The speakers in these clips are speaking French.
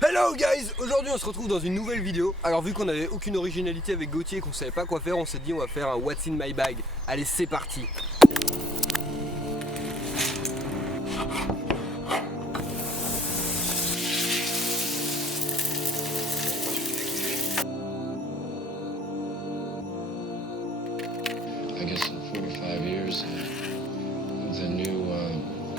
Hello guys! Aujourd'hui on se retrouve dans une nouvelle vidéo. Alors vu qu'on n'avait aucune originalité avec Gauthier et qu'on savait pas quoi faire, on s'est dit on va faire un What's in my bag. Allez c'est parti! I guess in 4 or 5 years, the new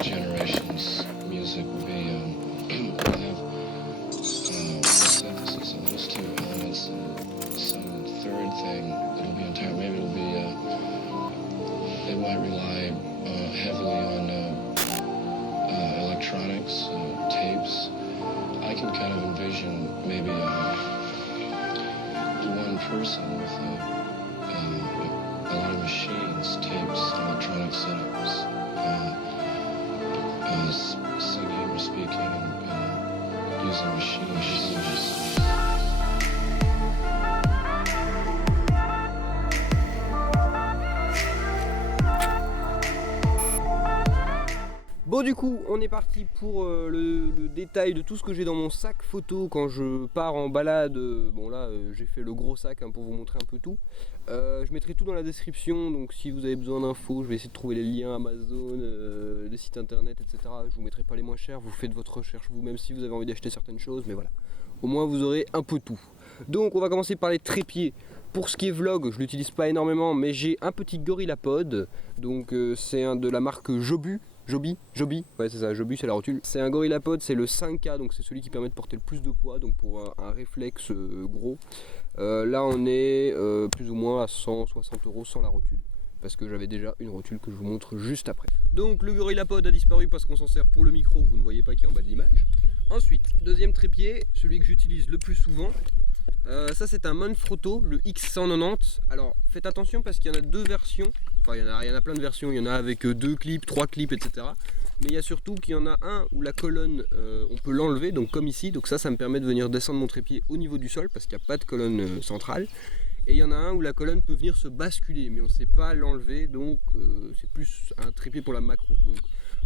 generation's music will be will have synthesis of those two elements and some third thing. It'll be entire. Maybe it'll be. They might rely heavily on electronics, tapes. I can kind of envision maybe one person with a lot of machines, tapes, electronic setups, singing or speaking and using machines. Bon du coup on est parti pour le détail de tout ce que j'ai dans mon sac photo quand je pars en balade. Bon là j'ai fait le gros sac pour vous montrer un peu tout. Je mettrai tout dans la description, donc si vous avez besoin d'infos je vais essayer de trouver les liens Amazon, des sites internet etc. Je vous mettrai pas les moins chers, vous faites votre recherche vous-même si vous avez envie d'acheter certaines choses, mais voilà. Au moins vous aurez un peu tout. Donc on va commencer par les trépieds. Pour ce qui est vlog, je l'utilise pas énormément mais j'ai un petit GorillaPod. Donc c'est un de la marque Joby, ouais c'est ça, Joby c'est la rotule. C'est un GorillaPod, c'est le 5K, donc c'est celui qui permet de porter le plus de poids, donc pour un réflexe gros. Là on est plus ou moins à 160 € sans la rotule, parce que j'avais déjà une rotule que je vous montre juste après. Donc le GorillaPod a disparu parce qu'on s'en sert pour le micro, vous ne voyez pas qui est en bas de l'image. Ensuite, deuxième trépied, celui que j'utilise le plus souvent. Ça c'est un Manfrotto, le X190. Alors faites attention parce qu'il y en a deux versions. Enfin il y en a plein de versions, il y en a avec 2 clips, 3 clips etc. Mais il y a surtout qu'il y en a un où la colonne on peut l'enlever, donc comme ici. Donc ça me permet de venir descendre mon trépied au niveau du sol parce qu'il n'y a pas de colonne centrale. Et il y en a un où la colonne peut venir se basculer mais on ne sait pas l'enlever, donc c'est plus un trépied pour la macro. Donc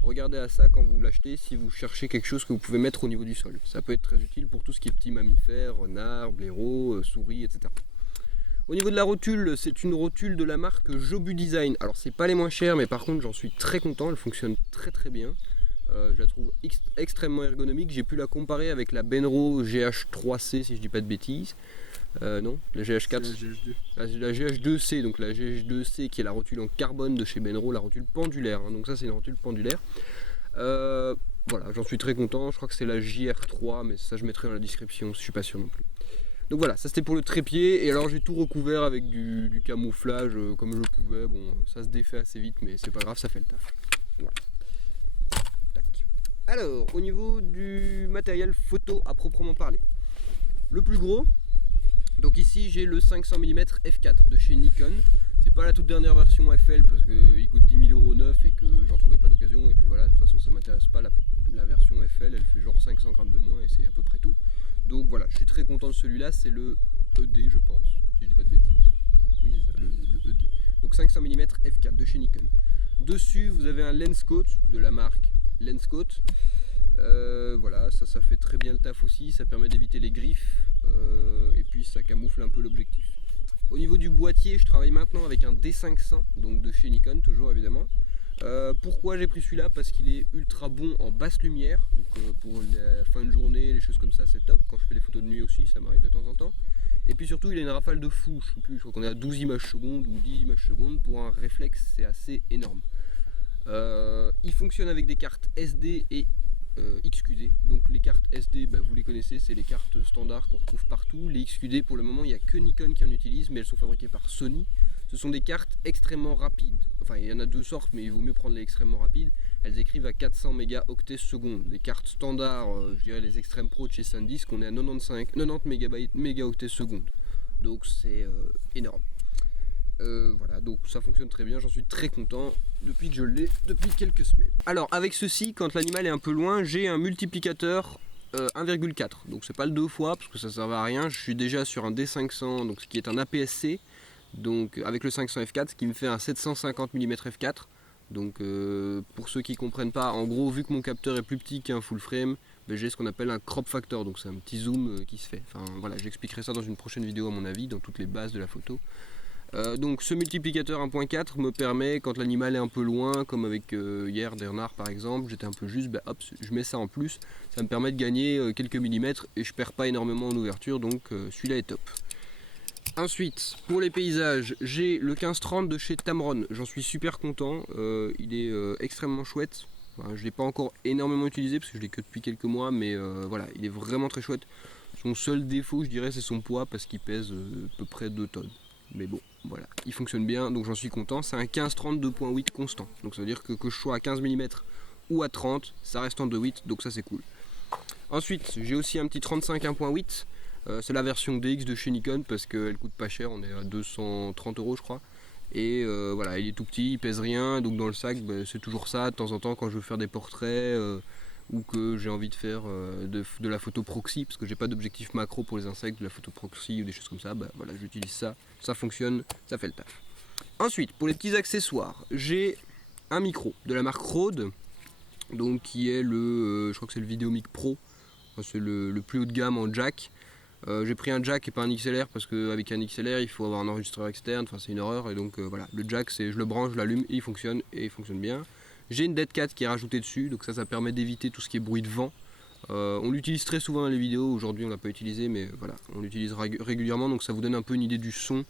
regardez à ça quand vous l'achetez si vous cherchez quelque chose que vous pouvez mettre au niveau du sol. Ça peut être très utile pour tout ce qui est petits mammifères, renards, blaireaux, souris, etc. Au niveau de la rotule, c'est une rotule de la marque Joby Design. Alors c'est pas les moins chers mais par contre j'en suis très content, elle fonctionne très très bien. Je la trouve extrêmement ergonomique. J'ai pu la comparer avec la Benro GH3C si je dis pas de bêtises. Non, la GH4. La GH2C, donc la GH2C qui est la rotule en carbone de chez Benro, la rotule pendulaire. Donc ça c'est une rotule pendulaire. Voilà, j'en suis très content. Je crois que c'est la JR3, mais ça je mettrai dans la description, je suis pas sûr non plus. Donc voilà, ça c'était pour le trépied. Et alors j'ai tout recouvert avec du camouflage comme je pouvais. Bon, ça se défait assez vite, mais c'est pas grave, ça fait le taf. Voilà. Tac. Alors, au niveau du matériel photo à proprement parler, le plus gros. Donc ici j'ai le 500 mm f4 de chez Nikon. C'est pas la toute dernière version FL parce qu'il coûte 10 000 € neuf et que j'en trouvais pas d'occasion. Et puis voilà, de toute façon ça m'intéresse pas, la version FL elle fait genre 500 grammes de moins et c'est à peu près tout. Donc voilà, je suis très content de celui-là, c'est le ED je pense, si je dis pas de bêtises. Oui c'est ça, le ED. Donc 500 mm f4 de chez Nikon. Dessus vous avez un Lenscoat de la marque Lenscoat. Voilà, ça fait très bien le taf aussi, ça permet d'éviter les griffes et puis ça camoufle un peu l'objectif. Au niveau du boîtier, je travaille maintenant avec un D500, donc de chez Nikon toujours évidemment. Pourquoi j'ai pris celui-là? Parce qu'il est ultra bon en basse lumière, donc pour la fin de journée, les choses comme ça c'est top. Quand je fais des photos de nuit aussi, ça m'arrive de temps en temps. Et puis surtout il a une rafale de fou, je crois qu'on est à 12 images secondes ou 10 images secondes. Pour un réflexe c'est assez énorme. Il fonctionne avec des cartes SD et XQD. Donc les cartes SD vous les connaissez, c'est les cartes standards qu'on retrouve partout. Les XQD pour le moment il n'y a que Nikon qui en utilise, mais elles sont fabriquées par Sony. Ce sont des cartes extrêmement rapides, enfin il y en a deux sortes mais il vaut mieux prendre les extrêmement rapides. Elles écrivent à 400 mégaoctets secondes. Les cartes standards, je dirais les Extreme Pro de chez SanDisk, on est à 90 mégaoctets secondes, donc c'est énorme. Voilà, donc ça fonctionne très bien, j'en suis très content depuis que je l'ai depuis quelques semaines. Alors avec ceci, quand l'animal est un peu loin, j'ai un multiplicateur 1,4, donc c'est pas le 2 fois parce que ça sert à rien. Je suis déjà sur un D500, donc ce qui est un APS-C, donc avec le 500 f4, ce qui me fait un 750 mm f4. Donc pour ceux qui comprennent pas, en gros vu que mon capteur est plus petit qu'un full frame, j'ai ce qu'on appelle un crop factor, donc c'est un petit zoom qui se fait. Enfin voilà, j'expliquerai ça dans une prochaine vidéo à mon avis, dans toutes les bases de la photo. Donc ce multiplicateur 1.4 me permet, quand l'animal est un peu loin, comme avec hier des renards par exemple, j'étais un peu juste, hop, je mets ça en plus, ça me permet de gagner quelques millimètres et je perds pas énormément en ouverture, donc celui-là est top. Ensuite, pour les paysages, j'ai le 1530 de chez Tamron, j'en suis super content, il est extrêmement chouette. Enfin, je ne l'ai pas encore énormément utilisé parce que je l'ai que depuis quelques mois, mais voilà, il est vraiment très chouette. Son seul défaut, je dirais, c'est son poids parce qu'il pèse à peu près 2 tonnes. Mais bon, voilà, il fonctionne bien, donc j'en suis content. C'est un 15-30 2.8 constant, donc ça veut dire que je sois à 15 mm ou à 30, ça reste en 2.8, donc ça c'est cool. Ensuite, j'ai aussi un petit 35 1.8. C'est la version DX de chez Nikon parce qu'elle coûte pas cher, on est à 230 € je crois. Et voilà, il est tout petit, il pèse rien, donc dans le sac c'est toujours ça. De temps en temps quand je veux faire des portraits ou que j'ai envie de faire de la photo proxy, parce que j'ai pas d'objectif macro pour les insectes, de la photo proxy ou des choses comme ça, voilà, j'utilise ça, ça fonctionne, ça fait le taf. Ensuite, pour les petits accessoires, j'ai un micro de la marque Rode, donc qui est je crois que c'est le Videomic Pro, c'est le plus haut de gamme en jack. J'ai pris un jack et pas un XLR parce qu'avec un XLR il faut avoir un enregistreur externe, enfin c'est une horreur, et donc voilà, le jack je le branche, je l'allume et il fonctionne bien. J'ai une Dead Cat qui est rajoutée dessus, donc ça permet d'éviter tout ce qui est bruit de vent. On l'utilise très souvent dans les vidéos, aujourd'hui on l'a pas utilisé, mais voilà, on l'utilise régulièrement, donc ça vous donne un peu une idée du son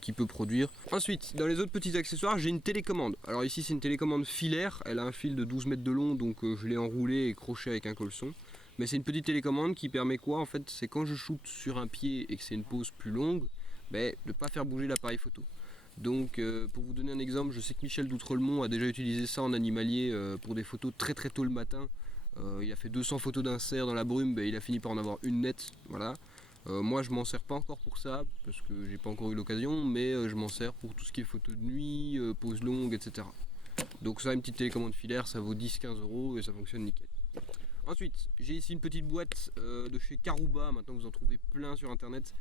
qu'il peut produire. Ensuite, dans les autres petits accessoires, j'ai une télécommande. Alors ici c'est une télécommande filaire, elle a un fil de 12 mètres de long, donc je l'ai enroulé et croché avec un colson. Mais c'est une petite télécommande qui permet quoi en fait, c'est quand je shoote sur un pied et que c'est une pause plus longue, de ne pas faire bouger l'appareil photo. Donc pour vous donner un exemple, je sais que Michel d'Outremont a déjà utilisé ça en animalier pour des photos très très tôt le matin. Il a fait 200 photos d'un cerf dans la brume, il a fini par en avoir une nette. Voilà. Moi je m'en sers pas encore pour ça, parce que j'ai pas encore eu l'occasion, mais je m'en sers pour tout ce qui est photos de nuit, pause longue, etc. Donc ça, une petite télécommande filaire, ça vaut 10-15 € et ça fonctionne nickel. Ensuite, j'ai ici une petite boîte de chez Karuba, maintenant vous en trouvez plein sur internet,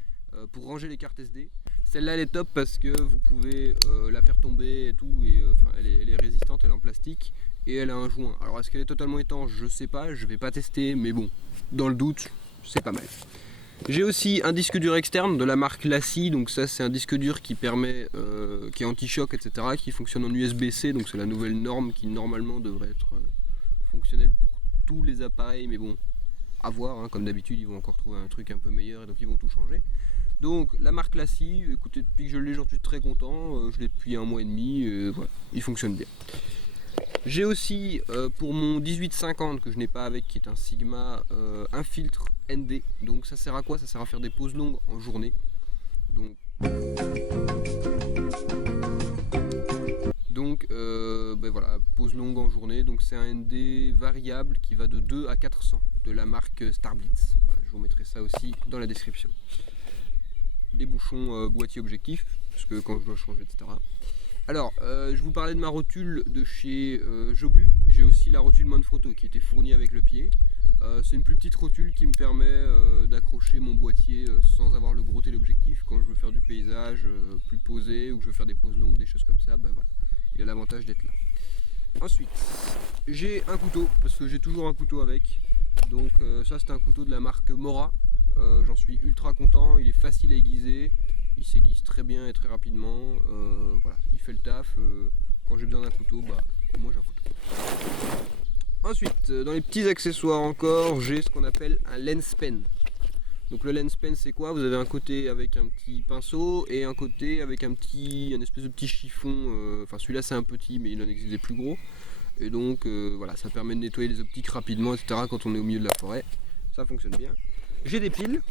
pour ranger les cartes SD. Celle-là elle est top parce que vous pouvez la faire tomber et tout, et elle est résistante, elle est en plastique et elle a un joint. Alors est-ce qu'elle est totalement étanche? Je sais pas, je vais pas tester, mais bon, dans le doute, c'est pas mal. J'ai aussi un disque dur externe de la marque Lassi, donc ça c'est un disque dur qui permet, qui est anti-choc, etc., qui fonctionne en USB-C, donc c'est la nouvelle norme qui normalement devrait être fonctionnelle pour tous les appareils, mais bon, à voir, hein, comme d'habitude ils vont encore trouver un truc un peu meilleur et donc ils vont tout changer. Donc la marque Lassi, écoutez, depuis que je l'ai j'en suis très content, je l'ai depuis 1 mois et demi, voilà, il fonctionne bien. J'ai aussi pour mon 1850 que je n'ai pas avec, qui est un Sigma, un filtre ND, donc ça sert à quoi? Ça sert à faire des pauses longues en journée. Donc voilà, pause longue en journée, donc c'est un ND variable qui va de 2 à 400 de la marque Starblitz. Voilà, je vous mettrai ça aussi dans la description. Des bouchons boîtier objectif, parce que quand je dois changer, etc. Alors, je vous parlais de ma rotule de chez Jobu. J'ai aussi la rotule Manfrotto qui était fournie avec le pied. C'est une plus petite rotule qui me permet d'accrocher mon boîtier sans avoir le gros téléobjectif quand je veux faire du paysage plus posé ou que je veux faire des poses longues, des choses comme ça. Voilà. Il a l'avantage d'être là. Ensuite, j'ai un couteau, parce que j'ai toujours un couteau avec. Donc ça c'est un couteau de la marque Mora. J'en suis ultra content, il est facile à aiguiser, il s'aiguise très bien et très rapidement. Voilà, il fait le taf. Quand j'ai besoin d'un couteau, au moins j'ai un couteau. Ensuite, dans les petits accessoires encore, j'ai ce qu'on appelle un lens pen. Donc le lens pen c'est quoi? Vous avez un côté avec un petit pinceau et un côté avec un espèce de petit chiffon, enfin celui-là c'est un petit mais il en existe des plus gros. Et donc voilà, ça permet de nettoyer les optiques rapidement, etc. quand on est au milieu de la forêt. Ça fonctionne bien. J'ai des piles,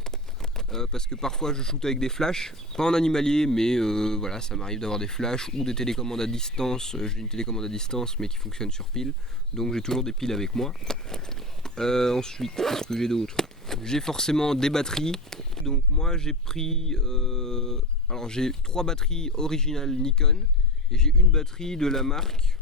parce que parfois je shoote avec des flashs, pas en animalier, mais voilà, ça m'arrive d'avoir des flashs ou des télécommandes à distance. J'ai une télécommande à distance mais qui fonctionne sur pile, donc j'ai toujours des piles avec moi. Ensuite, qu'est-ce que j'ai d'autre? J'ai forcément des batteries. Donc moi j'ai pris, alors j'ai 3 batteries originales Nikon et j'ai une batterie de la marque.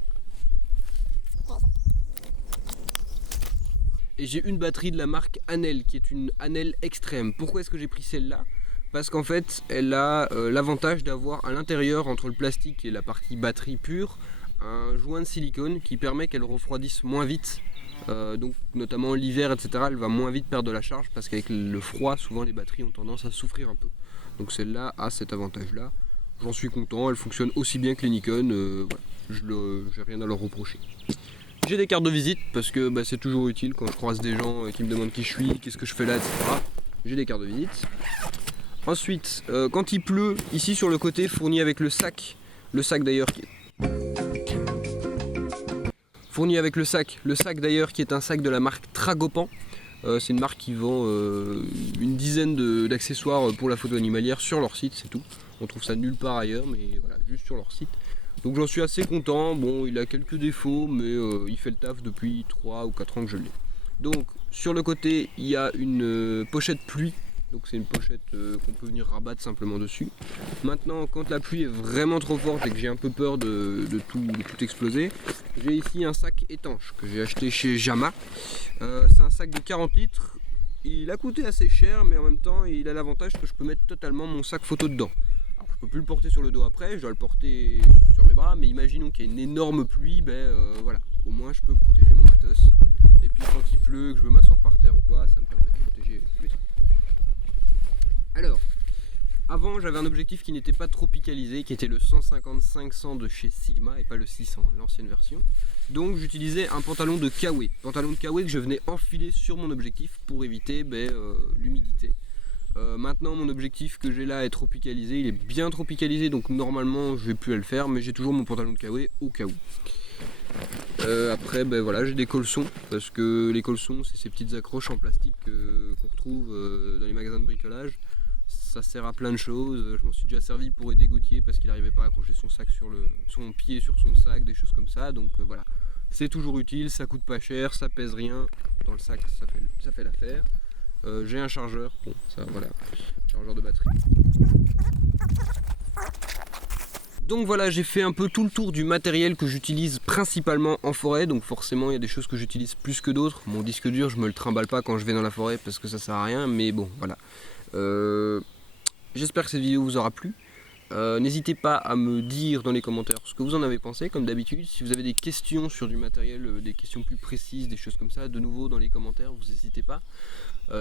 Et j'ai une batterie de la marque Anel qui est une Anel extrême. Pourquoi est-ce que j'ai pris celle-là? Parce qu'en fait elle a l'avantage d'avoir à l'intérieur, entre le plastique et la partie batterie pure, un joint de silicone qui permet qu'elle refroidisse moins vite Donc notamment l'hiver, etc., elle va moins vite perdre de la charge parce qu'avec le froid, souvent les batteries ont tendance à souffrir un peu. Donc celle-là a cet avantage-là. J'en suis content, elle fonctionne aussi bien que les Nikon. Voilà. J'ai rien à leur reprocher. J'ai des cartes de visite parce que c'est toujours utile quand je croise des gens qui me demandent qui je suis, qu'est-ce que je fais là, etc. J'ai des cartes de visite. Ensuite, quand il pleut, ici sur le côté, fourni avec le sac d'ailleurs fourni avec le sac d'ailleurs qui est un sac de la marque Tragopan. C'est une marque qui vend une dizaine d'accessoires pour la photo animalière sur leur site, c'est tout. On trouve ça nulle part ailleurs, mais voilà, juste sur leur site. Donc j'en suis assez content. Bon, il a quelques défauts, mais il fait le taf depuis 3 ou 4 ans que je l'ai. Donc sur le côté, il y a une pochette pluie. Donc c'est une pochette qu'on peut venir rabattre simplement dessus. Maintenant, quand la pluie est vraiment trop forte et que j'ai un peu peur de tout exploser, j'ai ici un sac étanche que j'ai acheté chez Jama. C'est un sac de 40 litres. Il a coûté assez cher, mais en même temps il a l'avantage que je peux mettre totalement mon sac photo dedans. Alors je peux plus le porter sur le dos après, je dois le porter sur mes bras, mais imaginons qu'il y a une énorme pluie, voilà, au moins je peux protéger mon matos. Et puis quand il pleut, que je veux m'asseoir par terre ou quoi, ça me permet de protéger mes trucs. Alors, avant j'avais un objectif qui n'était pas tropicalisé, qui était le 150-500 de chez Sigma et pas le 600, l'ancienne version. Donc j'utilisais un pantalon de Kawaii. Pantalon de Kawaii que je venais enfiler sur mon objectif pour éviter l'humidité. Maintenant mon objectif que j'ai là est tropicalisé, il est bien tropicalisé donc normalement je vais plus à le faire, mais j'ai toujours mon pantalon de Kawaii au cas où. Après voilà, j'ai des colsons parce que les colsons c'est ces petites accroches en plastique qu'on retrouve dans les magasins de bricolage. Ça sert à plein de choses. Je m'en suis déjà servi pour aider Gauthier parce qu'il n'arrivait pas à accrocher son sac son pied sur son sac, des choses comme ça. Donc voilà, c'est toujours utile, ça coûte pas cher, ça pèse rien. Dans le sac, ça fait l'affaire. J'ai un chargeur, bon ça voilà, chargeur de batterie. Donc voilà, j'ai fait un peu tout le tour du matériel que j'utilise principalement en forêt. Donc forcément il y a des choses que j'utilise plus que d'autres. Mon disque dur je me le trimballe pas quand je vais dans la forêt parce que ça sert à rien, mais bon voilà. J'espère que cette vidéo vous aura plu. N'hésitez pas à me dire dans les commentaires ce que vous en avez pensé, comme d'habitude. Si vous avez des questions sur du matériel, des questions plus précises, des choses comme ça, de nouveau dans les commentaires, vous n'hésitez pas.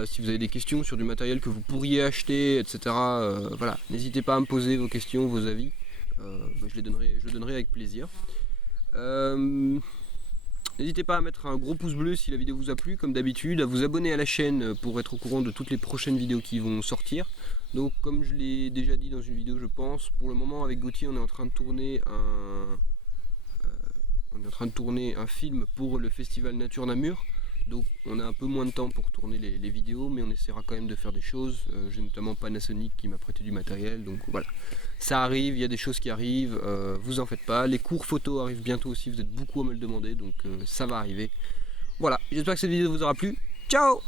Si vous avez des questions sur du matériel que vous pourriez acheter, etc. Voilà, n'hésitez pas à me poser vos questions, vos avis. Je le donnerai avec plaisir. N'hésitez pas à mettre un gros pouce bleu si la vidéo vous a plu, comme d'habitude, à vous abonner à la chaîne pour être au courant de toutes les prochaines vidéos qui vont sortir. Donc comme je l'ai déjà dit dans une vidéo je pense, pour le moment avec Gauthier on est en train de tourner un film pour le festival Nature Namur. Donc on a un peu moins de temps pour tourner les vidéos, mais on essaiera quand même de faire des choses. J'ai notamment Panasonic qui m'a prêté du matériel, donc voilà. Ça arrive, il y a des choses qui arrivent, vous en faites pas. Les cours photo arrivent bientôt aussi, vous êtes beaucoup à me le demander, donc ça va arriver. Voilà, j'espère que cette vidéo vous aura plu. Ciao!